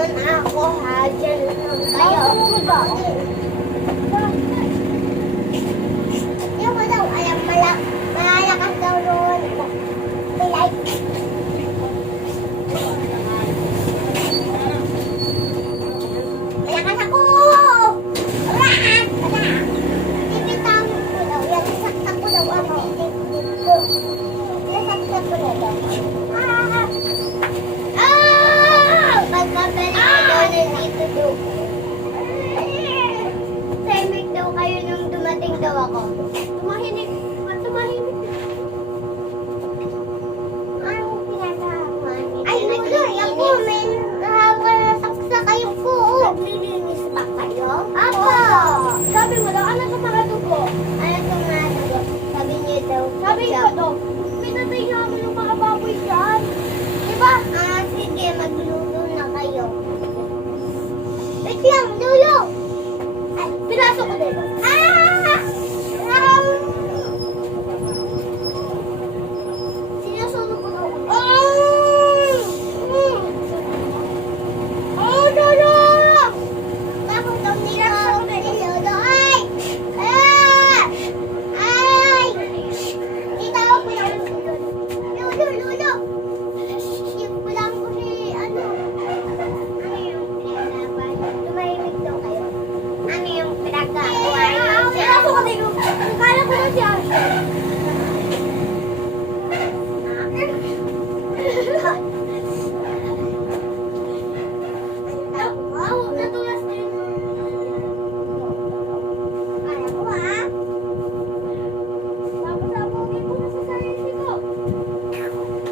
naman ako ha. Diyan lang kayo. Nakasunod ba ako? Yung mo daw, alam, malalakas daw doon. Pilay. Malakas ako! Wala! Wala! Bibitawin ko daw. Yan, isaksak ko daw ang titik ko. Isaksak ko na daw. Ah! Ah! Pagkabalik ko daw nandito daw. Tahimik daw kayo nung dumating daw ako. Tumahimik. Tumahimik. Anong pinatahaman? Ay, Luloy, ako may saksak kayo po. Naglilinis pa kayo? Apo! Sabi mo daw, ano tumaradugo? Ano tumadugo? Sabi niyo daw. Sabi ko daw, pinatay namin yung mga baboy dyan. Diba? Sige, magluto na kayo. Wait lang, Lulo! Ay, pinasok ko dito. Sinusunod ko daw. Oh, Lolo! Ako daw nila ni Lolo. Ay! Ay! Itaw ko lang. Lolo! Yung lang ko si ano? Ano yung pinagawa? Tumahimik daw kayo. Ano yung pinagawa? Pinasok ko dito. Kala ko na siya. Natulas din. Kala ko ah. Tapos sabugin ko na sa sarili ko.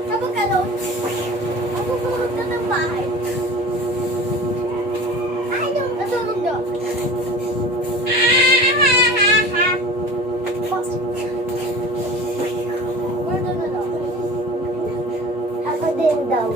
Sabog ka daw. Ako sumunod na ng bahay. Ano? Nasunog daw. Where na daw? Ako din daw.